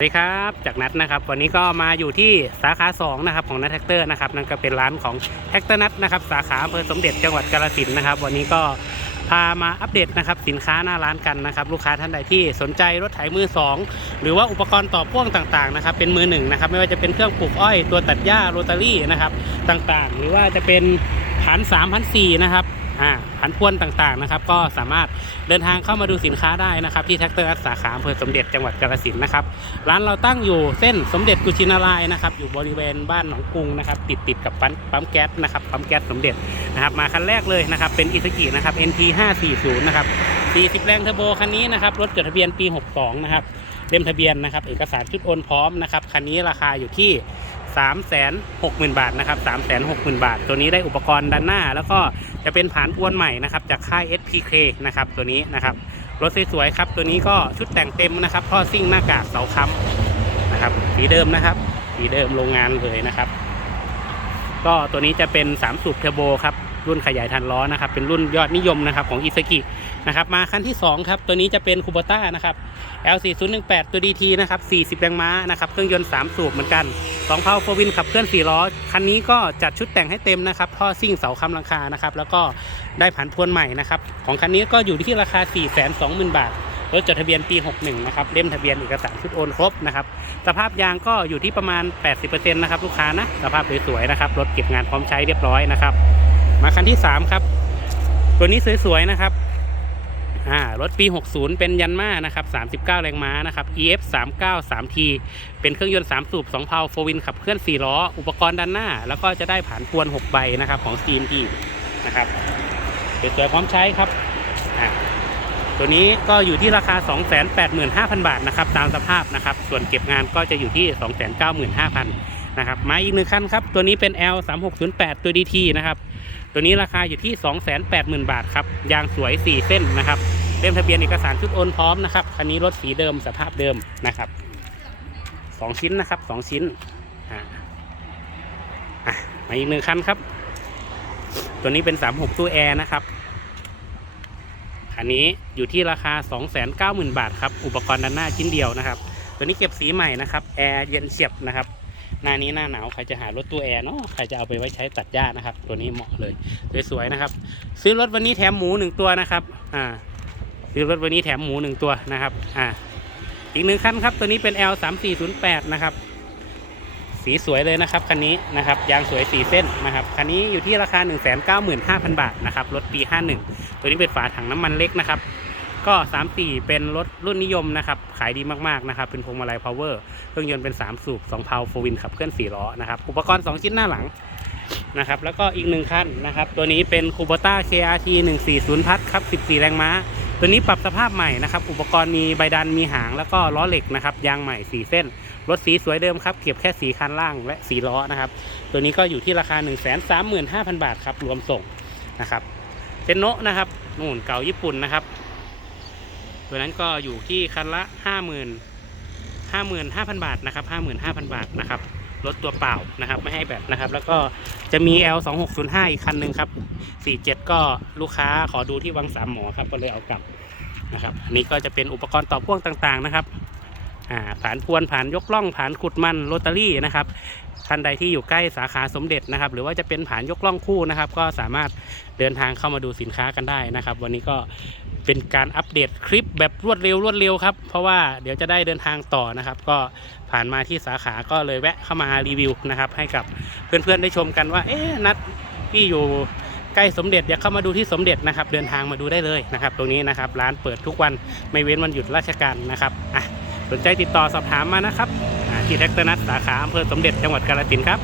สวัสดีครับจากนัดนะครับวันนี้ก็มาอยู่ที่สาขา2นะครับของนัทแท็กเตอร์นะครับนั่นก็เป็นร้านของแท็กเตอร์นัทนะครับสาขาอำเภอสมเด็จจังหวัดกาฬสินธุ์นะครับ วันนี้ก็พามาอัปเดตนะครับสินค้าหน้าร้านกันนะครับลูกค้าท่านใดที่สนใจรถไถมือ 2 หรือว่าอุปกรณ์ต่อพ่วงต่างๆนะครับเป็นมือหนึ่งนะครับไม่ว่าจะเป็นเครื่องปลูกอ้อยตัวตัดหญ้าโรตารี่นะครับต่างๆ หรือว่าจะเป็นผัน3ผัน4นะครับ อ่าผันพวนต่างๆนะครับ ก็สามารถเดินทางเข้ามาดูสินค้าได้นะครับ ที่แท็กเตอร์สาขาอำเภอสมเด็จจังหวัดกาฬสินธุ์นะครับ ร้านเราตั้งอยู่เส้นสมเด็จกุชินารายนะครับ อยู่บริเวณบ้านหนองกรุงนะครับ ติดติดกับปั๊มปั๊มแก๊สนะครับปั๊มแก๊สสมเด็จนะครับ มาคันแรกเลยนะครับ เป็นอิซ k i นะครับ NT 540นะครับ40 แรงเทอร์โบคันนี้นะครับ รถจดทะเบียนปี 62 นะครับเล่มทะเบียนนะครับ เอกสารชุดโอนพร้อมนะครับ คันนี้ราคาอยู่ที่ 360,000 บาทนะครับ360,000 บาท ตัวนี้ได้อุปกรณ์ด้านหน้า แล้วก็จะเป็นผานอวนใหม่นะครับจากค่าย SPK นะครับตัวนี้นะครับรถสวยๆครับตัวนี้ก็ชุดแต่งเต็มนะครับท่อซิ่งหน้ากากเสาค้ำนะครับสีเดิมนะครับสีเดิมโรงงานเลยนะครับ ก็ตัวนี้จะเป็น 3 สูบเทอร์โบครับ รุ่นขยายทันล้อนะครับ เป็นรุ่นยอดนิยมนะครับของอิซ k i นะครับ มาคันที่ 2 ครับ ตัวนี้จะเป็นคู b ต้านะครับ L4018 ตัว DT นะครับ 40 แรงม้านะครับ เครื่องยนต์ 3 สูบเหมือนกัน2เพาโฟวินขับเคลื่อน 4 ล้อ คันนี้ก็จัดชุดแต่งให้เต็มนะครับ ท่อซิ่งเสาค้ำลังคานะครับ แล้วก็ได้ผันพวนใหม่นะครับ ของคันนี้ก็อยู่ที่ราคา 420,000 บาท รถจดทะเบียนปี 61 นะครับ เล่มทะเบียนเอกสารชุดโอนครบนะครับ สภาพยางก็อยู่ที่ประมาณ 80%นะครับลูกค้านะ สภาพสวยๆนะครับ รถเก็บงานพร้อมใช้เรียบร้อยนะครับ มาคันที่3ครับ ตัวนี้สวยๆนะครับอ่ารถปี 60 เป็นยันมานะครับ 39 แรงม้านะครับ EF 39 3T เป็นเครื่องยนต์ 3 สูบ 2 เพาโฟวินขับเคลื่อน 4 ล้อ อุปกรณ์ด้านหน้า แล้วก็จะได้ผ่านพวน 6 ใบนะครับของ CMT นะครับสวยๆพร้อมใช้ครับอ่าตัวนี้ก็อยู่ที่ราคา 285,000 บาทนะครับตามสภาพนะครับ ส่วนเก็บงานก็จะอยู่ที่ 295,000 นะครับ มาอีกหนึ่งคันครับ ตัวนี้เป็น L 3608 ตัว DT นะครับ ตัวนี้ราคาอยู่ที่ 280,000 บาทครับ ยางสวย 4 เส้นนะครับเล่มทะเบียนเอกสารชุดโอนพร้อมนะครับ คันนี้รถสีเดิมสภาพเดิมนะครับ 2 ชิ้นนะครับ 2 ชิ้นอ่ามาอีกหนึ่งคันครับ ตัวนี้เป็น 36 ตู้แอร์นะครับอันนี้อยู่ที่ราคา 290,000 บาทครับ อุปกรณ์ด้านหน้าชิ้นเดียวนะครับ ตัวนี้เก็บสีใหม่นะครับ แอร์เย็นเฉียบนะครับ หน้านี้หน้าหนาวใครจะหารถตู้แอร์เนาะใครจะเอาไปไว้ใช้ตัดหญ้านะครับ ตัวนี้เหมาะเลยสวยๆนะครับ ซื้อรถวันนี้แถมหมูหนึ่งตัวนะครับอ่าซื้อรถวันนี้แถมหมูหนึ่งตัวนะครับอ่าอีกหนึ่งคันครับ ตัวนี้เป็น L 3 4 0 8นะครับสีสวยเลยนะครับคันนี้นะครับยางสวยสีเส้นนะครับคันนี้อยู่ที่ราคา 1 9 5 0 0 0 บาทนะครับรถปี 51 ตัวนี้เป็นฝาถังน้ำมันเล็กนะครับ ก็ 34 เป็นรถรุ่นนิยมนะครับ ขายดีมากๆนะครับ เป็นพวงมาลัย power เครื่องยนต์เป็น 3 สูบ2เพาโฟวินขับเคลื่อน4ล้อนะครับ อุปกรณ์ 2 ชิ้นหน้าหลังนะครับ แล้วก็อีกหนึ่งคันนะครับ ตัวนี้เป็น Kubota KRT 140พัทครับ 14 แรงม้า ตัวนี้ปรับสภาพใหม่นะครับ อุปกรณ์มีใบดันมีหางแล้วก็ล้อเหล็กนะครับ ยางใหม่ 4 เส้น รถสีสวยเดิมครับ เก็บแค่สีคันล่างและสีล้อนะครับ ตัวนี้ก็อยู่ที่ราคา 1 3 5 0 0 0 บาทครับ รวมส่งนะครับ เป็นโนะนะครับนู่นเก่าญี่ปุ่นนะครับ ตัวนั้นก็อยู่ที่คันละห้าหมื่นห้าหมื่นห้าพันบาทนะครับห้าหมื่นห้าพันบาทนะครับรถตัวเปล่านะครับไม่ให้แบตนะครับ แล้วก็จะมี L 2 6 0 5อีกคันหนึ่งครับ47 ก็ลูกค้าขอดูที่วังสามหมอครับก็เลยเอากลับนะครับอันนี้ก็จะเป็นอุปกรณ์ต่อพ่วงต่างๆนะครับอ่าผ่านพวนผ่านยกล่องผ่านขุดมันโรตารี่นะครับท่านใดที่อยู่ใกล้สาขาสมเด็จนะครับ หรือว่าจะเป็นผ่านยกล่องคู่นะครับ ก็สามารถเดินทางเข้ามาดูสินค้ากันได้นะครับ วันนี้ก็ เป็นการอัปเดตคลิปแบบรวดเร็วรวดเร็วครับ เพราะว่าเดี๋ยวจะได้เดินทางต่อนะครับ ก็ผ่านมาที่สาขาก็เลยแวะเข้ามารีวิวนะครับให้กับเพื่อนๆได้ชมกันว่าเอ๊ะนัดพี่อยู่ใกล้สมเด็จอยากเข้ามาดูที่สมเด็จนะครับ เดินทางมาดูได้เลยนะครับ ตรงนี้นะครับร้านเปิดทุกวันไม่เว้นวันหยุดราชการนะครับอะสนใจติดต่อสอบถามมานะครับที่แท็กเตอร์นัทสาขาอำเภอสมเด็จจังหวัดกาฬสินธุ์ครับ